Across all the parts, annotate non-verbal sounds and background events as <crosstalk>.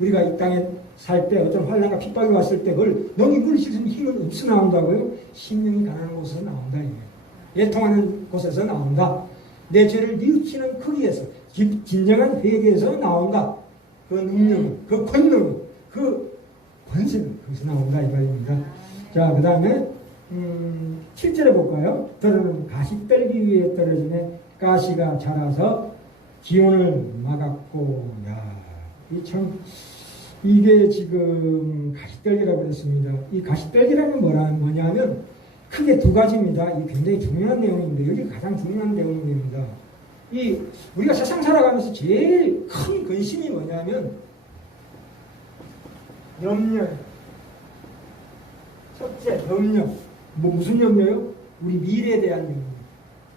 우리가 이 땅에 살 때 어떤 환란과 핍박이 왔을 때 그걸 수 있는 힘은 없어 나온다고요? 심령이 가난한 곳에서 나온다 이거예요. 애통하는 곳에서 나온다. 내 죄를 뉘우치는 거기에서 진- 진정한 회개에서 나온다. 그 능력은, 그 권능은, 그 권세는 거기서 나온다 이 말입니다. 자, 그 다음에 음, 7절에 볼까요? 들어는 가시 떨기 위에 떨어지네 가시가 자라서 기온을 막았고 야, 이 참 이게 지금 가시떨기라고 그랬습니다. 이 가시떨기라는 뭐라 뭐냐면 크게 두 가지입니다. 이 굉장히 중요한 내용인데 여기 가장 중요한 내용입니다. 이 우리가 세상 살아가면서 제일 큰 근심이 뭐냐면 염려. 첫째 염려. 뭐 무슨 염려요? 우리 미래에 대한 염려.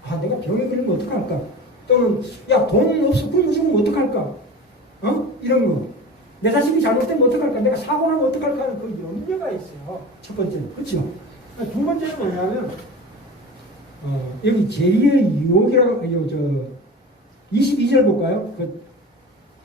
아 내가 병에 걸리면 어떡할까? 또는 야 돈은 없어 굶어 죽으면 어떡할까? 어? 이런 거. 내 자식이 잘못되면 어떡할까? 내가 사고 나면 어떡할까 하는 그 염려가 있어요. 첫 번째는. 그렇죠? 두 번째는 뭐냐면 어, 여기 제리의 유혹이라고 요, 저 22절 볼까요? 그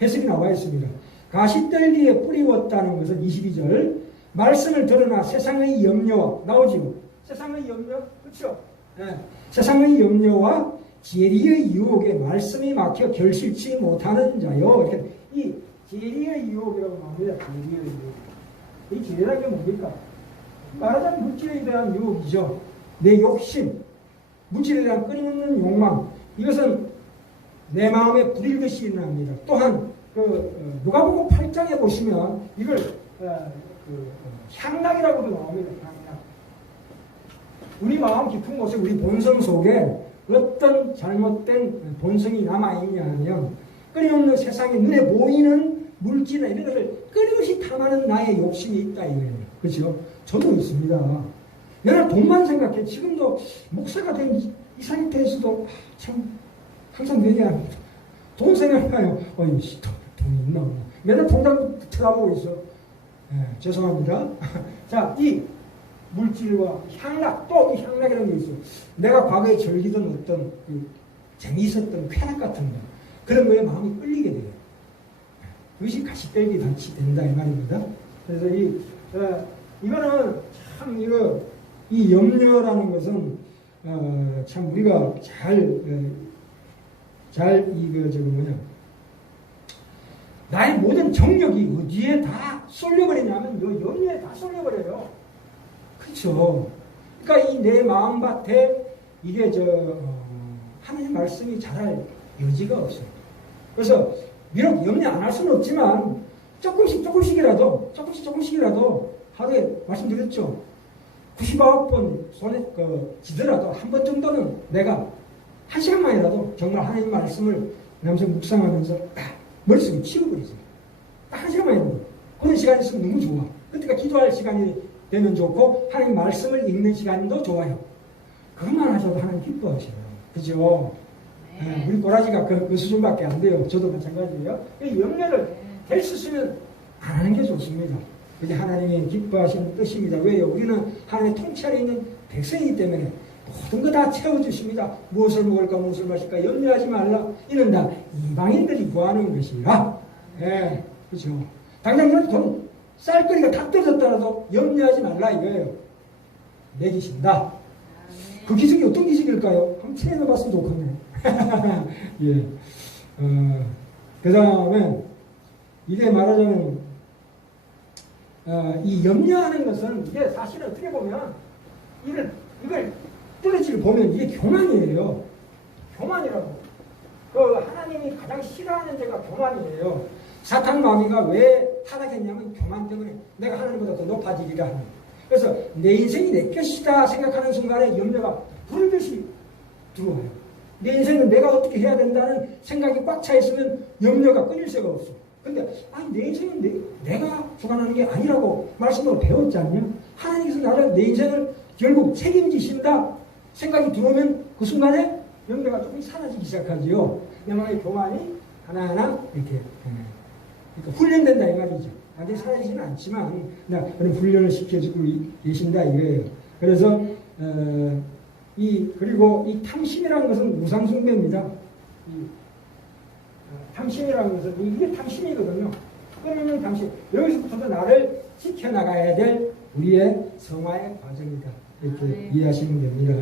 해석이 나와 있습니다. 가시떨기에 뿌리웠다는 것은 22절 말씀을 드러나 세상의 염려와 나오지요. 세상의 염려? 그렇죠? 예. 세상의 염려와 제리의 유혹에 말씀이 막혀 결실치 못하는 자요. 이 제리의 유혹이라고 나옵니다. 제리의 유혹. 이 제리라는 게 뭡니까? 말하자면 물질에 대한 유혹이죠. 내 욕심, 물질에 대한 끊임없는 욕망. 이것은 내 마음에 불일듯이 일어납니다. 또한 그 어, 누가복음 8장에 보시면 이걸 어, 그, 어, 향락이라고도 나옵니다. 향락. 우리 마음 깊은 곳에 우리 본성 속에 어떤 잘못된 본성이 남아 있냐 하면 끊임없는 세상에 눈에 보이는 물질이나 이런 것을 끊임없이 탐하는 나의 욕심이 있다 이거예요. 그렇죠? 저도 있습니다. 내가 돈만 생각해. 지금도 목사가 된 이- 이 상태에서도 참 항상 얘기합니다. 돈 생각해요. 어이, 씨, 돈, 돈이 있나. 맨날 통장 쳐다보고 있어. 예, 죄송합니다. <laughs> 자, 이 물질과 향락, 또 이 향락이라는 게 있어요. 내가 과거에 즐기던 어떤 그 재미있었던 쾌락 같은 거, 그런 거에 마음이 끌리게 돼요. 그것이 가시떨기 같이 된다, 이 말입니다. 그래서 이, 어, 이거는 참, 이거, 이 염려라는 것은, 어, 참 우리가 잘, 어, 잘, 이거, 저거 뭐냐. 나의 모든 정력이 어디에 다 쏠려버리냐면, 요 염려에 다 쏠려버려요. 그렇죠. 그러니까 이 내 마음밭에 이게 저 어, 하나님 말씀이 자랄 여지가 없어요. 그래서 비록 염려 안 할 수는 없지만 조금씩 조금씩이라도 조금씩 조금씩이라도 하루에 말씀드렸죠. 99번 손에 그 지더라도 한 번 정도는 내가 한 시간만이라도 정말 하나님 말씀을 남성 묵상하면서 딱 <clears throat> 머릿속에 치워버리세요. 딱 한 시간만이라도. 그런 시간이 있으면 너무 좋아. 그때가 기도할 시간이 되면 좋고 하나님 말씀을 읽는 시간도 좋아요. 그것만 하셔도 하나님 기뻐하셔요. 그죠? 예, 우리 꼬라지가 그, 그 수준밖에 안 돼요. 저도 마찬가지예요. 이 염려를 될 수 있으면 안 하는 게 좋습니다. 그게 하나님이 기뻐하시는 뜻입니다. 왜요? 우리는 하나님의 통치 아래 있는 백성이기 때문에 모든 거 다 채워주십니다. 무엇을 먹을까, 무엇을 마실까, 염려하지 말라. 이는 다 이방인들이 구하는 것이라. 예, 그죠. 당장 돈, 쌀거리가 다 떨어졌더라도 염려하지 말라 이거예요. 먹이신다. 그 기적이 어떤 기적일까요? 한번 체험해 봤으면 좋겠네. <laughs> 예. 어, 그 다음에, 이게 말하자면, 어, 이 염려하는 것은, 이게 사실은 어떻게 보면, 이걸, 이걸 떨어지를 보면 이게 교만이에요. 교만이라고. 그 하나님이 가장 싫어하는 죄가 교만이에요. 사탄 마귀가 왜 타락했냐면 교만 때문에 내가 하나님보다 더 높아지리라 하는. 그래서 내 인생이 내 것이다 생각하는 순간에 염려가 불듯이 들어와요. 내 인생은 내가 어떻게 해야 된다는 생각이 꽉 차 있으면 염려가 끊일 새가 없어. 근데 아니 내 인생은 내, 내가 주관하는 게 아니라고 말씀으로 배웠지 않냐? 하나님께서 나를 내 인생을 결국 책임지신다 생각이 들어오면 그 순간에 염려가 조금 사라지기 시작하지요. 내 마음의 교만이 하나하나 이렇게 예, 그러니까 훈련된다 이 말이죠. 완전히 사라지지는 않지만 나 그런 훈련을 시켜주고 이- 계신다 이거예요. 그래서 어, 이 그리고 이 탐심이라는 것은 무상숭배입니다. 이, 어, 탐심이라는 것은 이게 탐심이거든요. 끊임없는 탐 잠시 여기서부터도 나를 지켜나가야 될 우리의 성화의 과정이다. 이렇게 네. 이해하시면 됩니다.